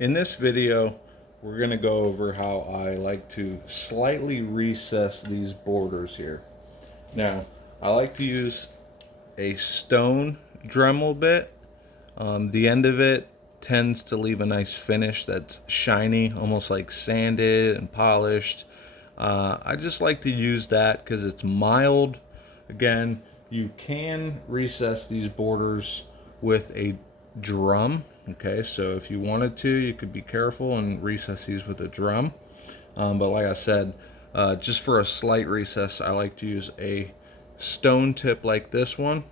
In this video, we're going to go over how I like to slightly recess these borders here. Now, I like to use a stone Dremel bit. The end of it tends to leave a nice finish that's shiny, almost like sanded and polished. I just like to use that because it's mild. Again, you can recess these borders with a drum. Okay, so if you wanted to, you could be careful and recess these with a drum. But like I said, just for a slight recess, I like to use a stone tip like this one.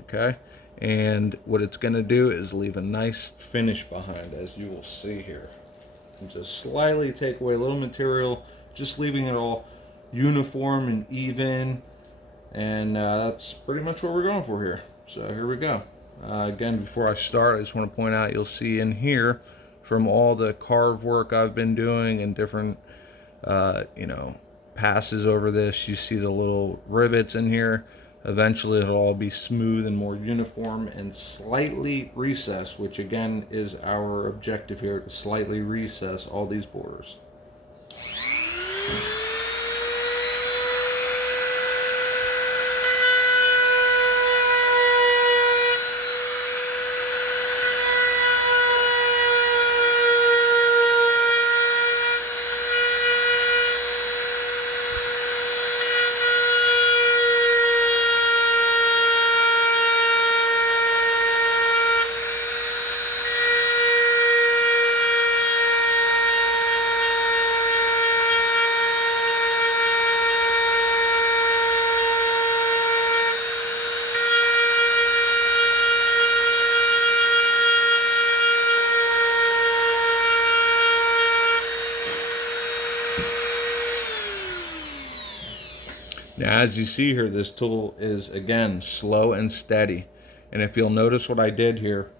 Okay, and what it's going to do is leave a nice finish behind, as you will see here. And just slightly take away a little material, just leaving it all uniform and even. And that's pretty much what we're going for here. So here we go. Again, before I start, I just want to point out, you'll see in here from all the carve work I've been doing and different passes over this, you see the little rivets in here. Eventually it'll all be smooth and more uniform and slightly recessed, which again is our objective here, to slightly recess all these borders. Now, as you see here, this tool is, again, slow and steady. And if you'll notice what I did here,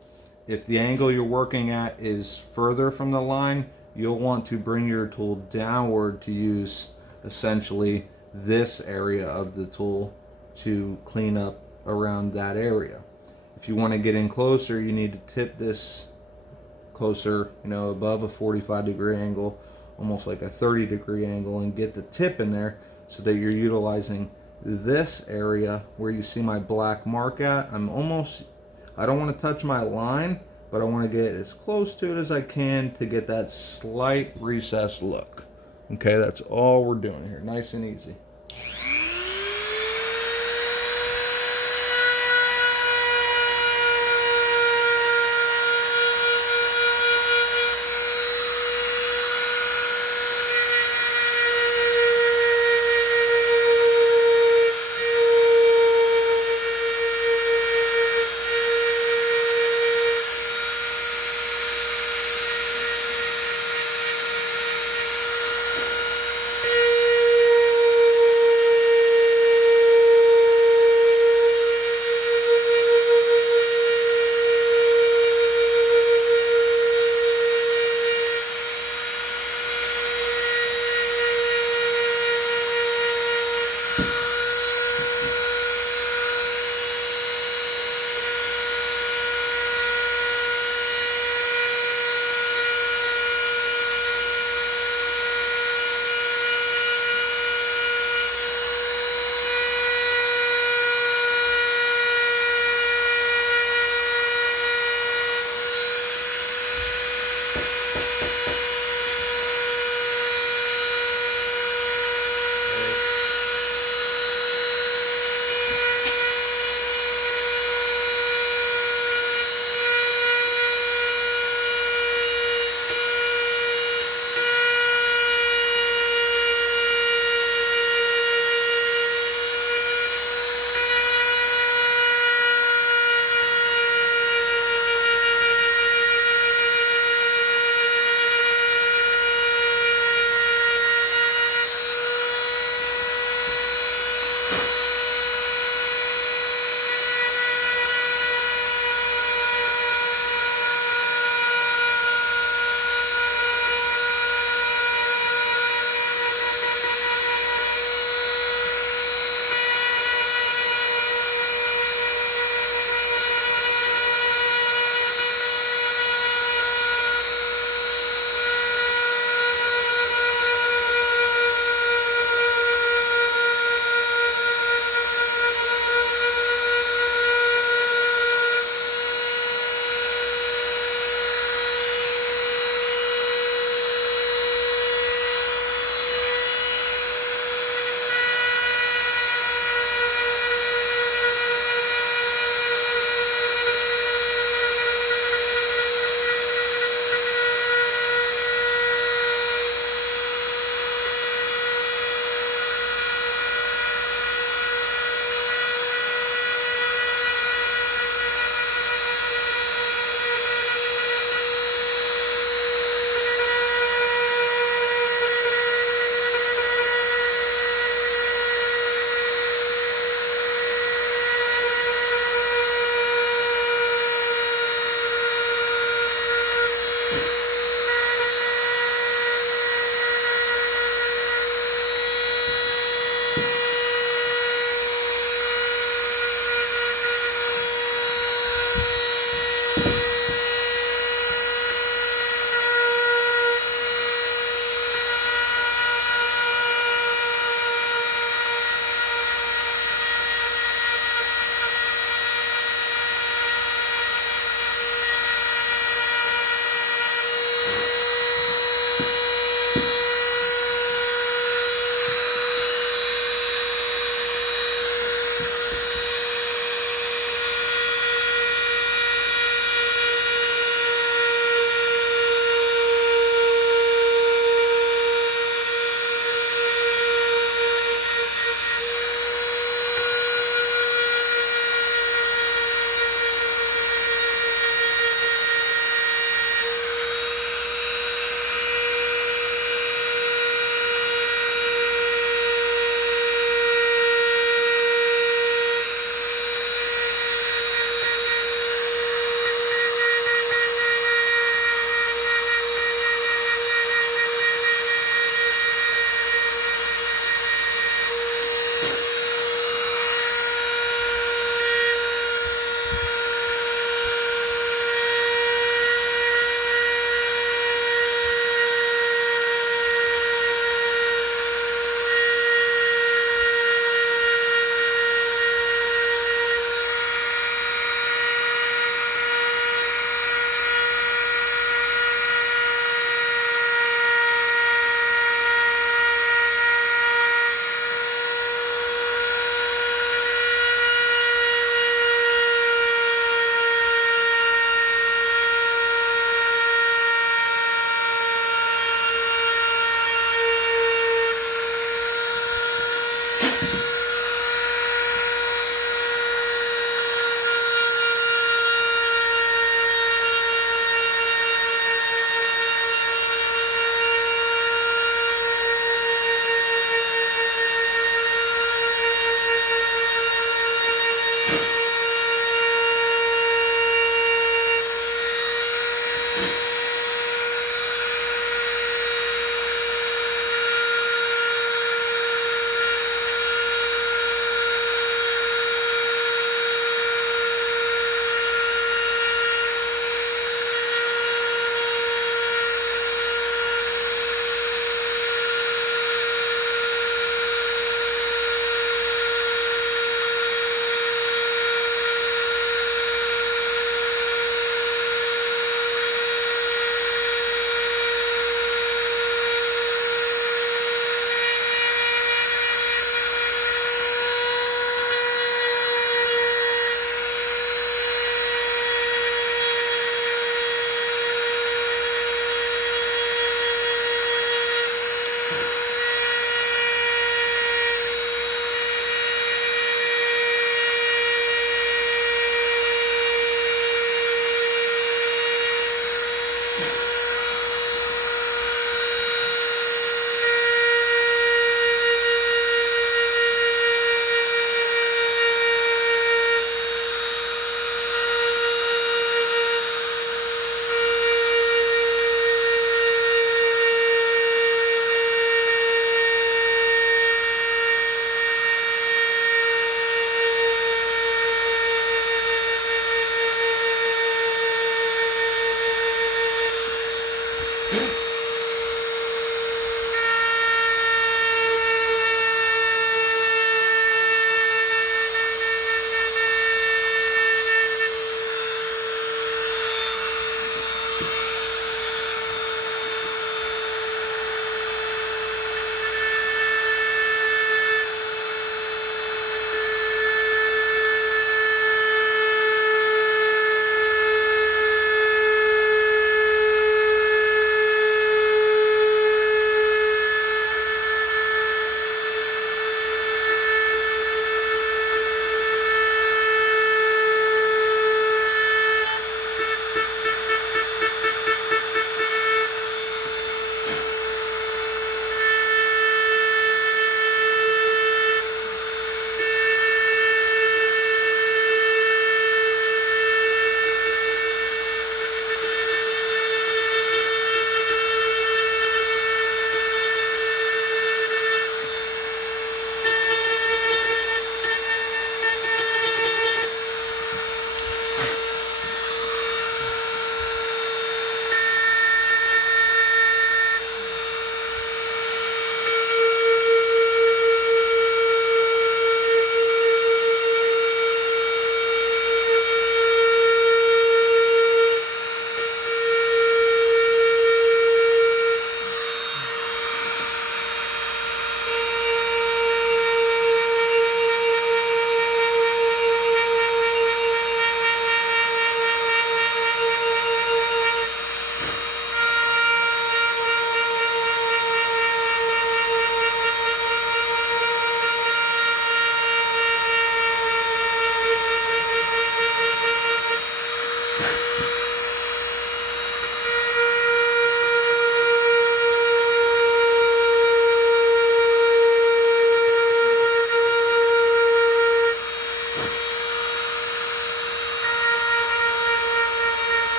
if the angle you're working at is further from the line, you'll want to bring your tool downward to use essentially this area of the tool to clean up around that area. If you want to get in closer, you need to tip this closer, above a 45-degree angle, almost like a 30-degree angle, and get the tip in there so that you're utilizing this area where you see my black mark at. I don't want to touch my line, but I want to get as close to it as I can to get that slight recessed look. Okay, that's all we're doing here, nice and easy.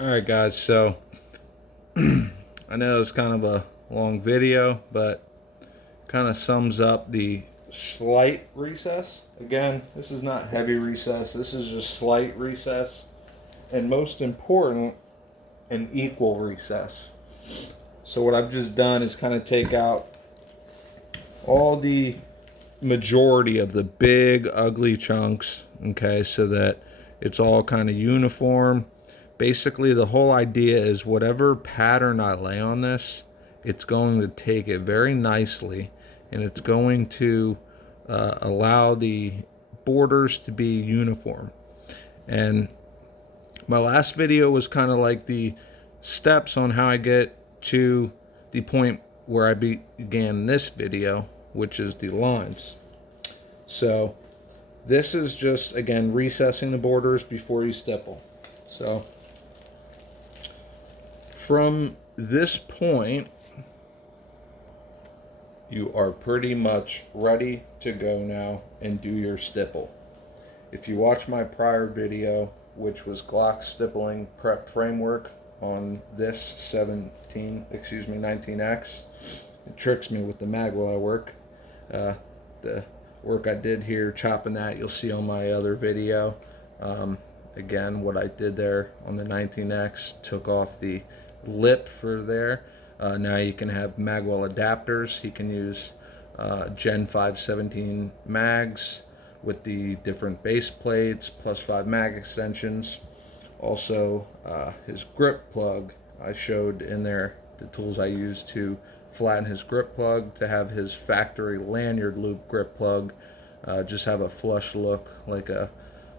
Alright guys, so I know it's kind of a long video, but kind of sums up the slight recess. Again, this is not heavy recess, this is just slight recess, and most important, an equal recess. So what I've just done is kind of take out all the majority of the big ugly chunks, okay, so that it's all kind of uniform. Basically the whole idea is whatever pattern I lay on this, it's going to take it very nicely, and it's going to allow the borders to be uniform. And my last video was kind of like the steps on how I get to the point where I began this video, which is the lines. So this is just, again, recessing the borders before you stipple. So from this point, you are pretty much ready to go now and do your stipple. If you watch my prior video, which was Glock Stippling Prep Framework on this 19X, it tricks me with the mag while I work. The work I did here chopping that, you'll see on my other video. Again, what I did there on the 19X, took off the lip for there. Now you can have magwell adapters. You can use Gen 517 mags with the different base plates, +5 mag extensions. Also, his grip plug, I showed in there the tools I used to flatten his grip plug, to have his factory lanyard loop grip plug just have a flush look like a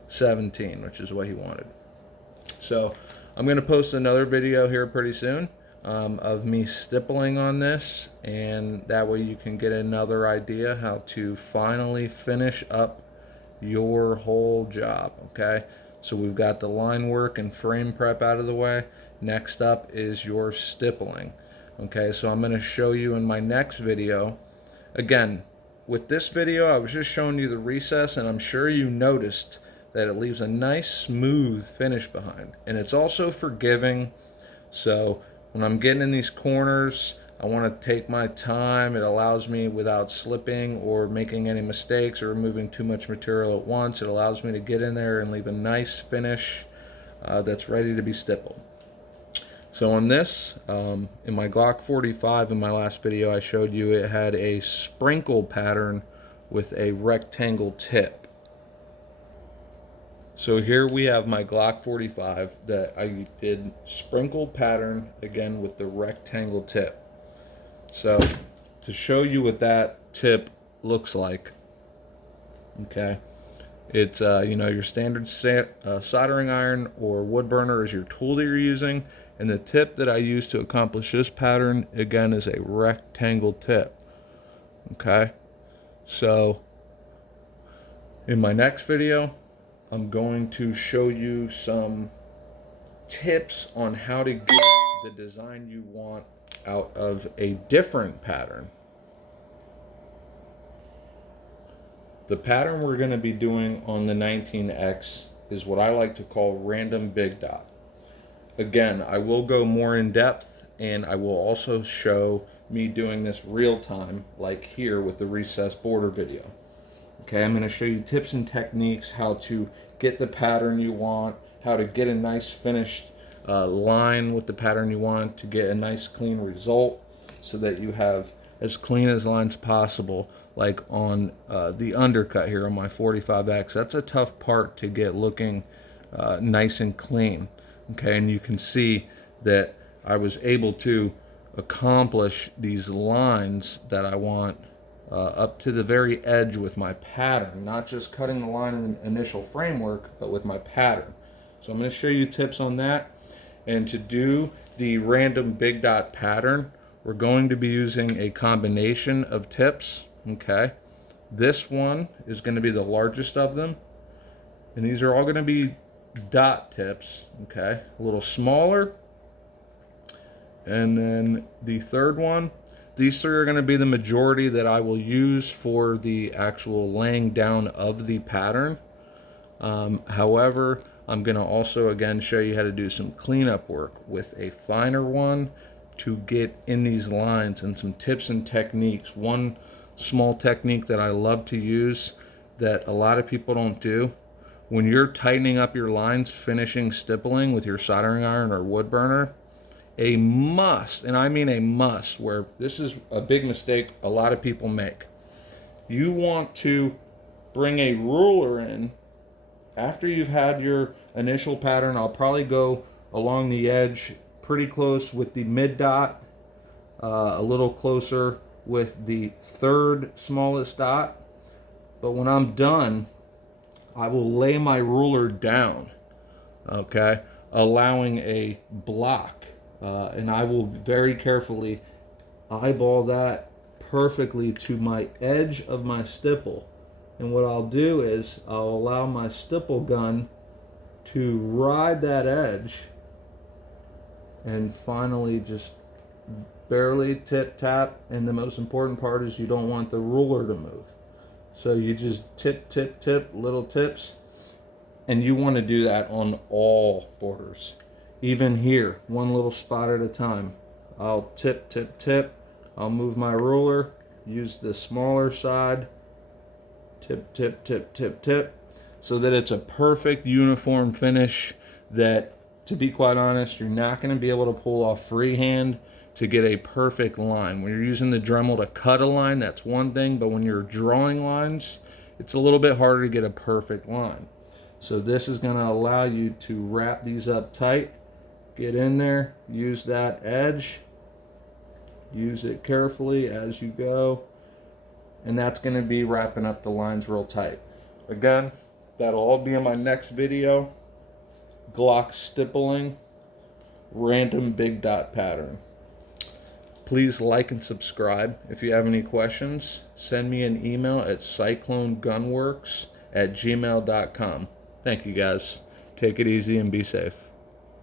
17, which is what he wanted. So I'm going to post another video here pretty soon of me stippling on this, and that way you can get another idea how to finally finish up your whole job. Okay, so we've got the line work and frame prep out of the way. Next up is your stippling. Okay, so I'm going to show you in my next video. Again, with this video I was just showing you the recess, and I'm sure you noticed that it leaves a nice smooth finish behind, and it's also forgiving. So when I'm getting in these corners, I want to take my time. It allows me, without slipping or making any mistakes or removing too much material at once, it allows me to get in there and leave a nice finish that's ready to be stippled. So on this, in my Glock 45, in my last video I showed you, it had a sprinkle pattern with a rectangle tip. So here we have my Glock 45 that I did sprinkle pattern, again with the rectangle tip. So to show you what that tip looks like, okay, it's you know, your standard soldering iron or wood burner is your tool that you're using, and the tip that I use to accomplish this pattern, again, is a rectangle tip. Okay, so in my next video I'm going to show you some tips on how to get the design you want out of a different pattern. The pattern we're going to be doing on the 19X is what I like to call random big dot. Again, I will go more in depth, and I will also show me doing this real time, like here with the recessed border video. Okay, I'm going to show you tips and techniques, how to get the pattern you want, how to get a nice finished line with the pattern you want, to get a nice clean result so that you have as clean as lines possible. Like on the undercut here on my 45X, that's a tough part to get looking nice and clean. Okay, and you can see that I was able to accomplish these lines that I want up to the very edge with my pattern, not just cutting the line in the initial framework, but with my pattern. So I'm going to show you tips on that. And to do the random big dot pattern, we're going to be using a combination of tips. Okay, this one is going to be the largest of them, and these are all going to be dot tips. Okay, a little smaller, and then the third one, these three are going to be the majority that I will use for the actual laying down of the pattern. However, I'm going to also again show you how to do some cleanup work with a finer one to get in these lines, and some tips and techniques. One small technique that I love to use that a lot of people don't do: when you're tightening up your lines, finishing stippling with your soldering iron or wood burner, a must, and I mean a must, where this is a big mistake a lot of people make. You want to bring a ruler in after you've had your initial pattern. I'll probably go along the edge pretty close with the mid dot, a little closer with the third smallest dot. But when I'm done, I will lay my ruler down, okay, allowing a block. And I will very carefully eyeball that perfectly to my edge of my stipple. And what I'll do is I'll allow my stipple gun to ride that edge, and finally just barely tip tap. And the most important part is you don't want the ruler to move. So you just tip, tip, tip, little tips. And you want to do that on all borders. Even here, one little spot at a time. I'll tip, tip, tip. I'll move my ruler, use the smaller side, tip, tip, tip, tip, tip, so that it's a perfect uniform finish that, to be quite honest, you're not going to be able to pull off freehand to get a perfect line. When you're using the Dremel to cut a line, that's one thing, but when you're drawing lines, it's a little bit harder to get a perfect line. So this is going to allow you to wrap these up tight. Get in there, use that edge, use it carefully as you go, and that's going to be wrapping up the lines real tight. Again, that'll all be in my next video. Glock stippling, random big dot pattern. Please like and subscribe. If you have any questions, send me an email at cyclonegunworks@gmail.com. Thank you guys. Take it easy and be safe.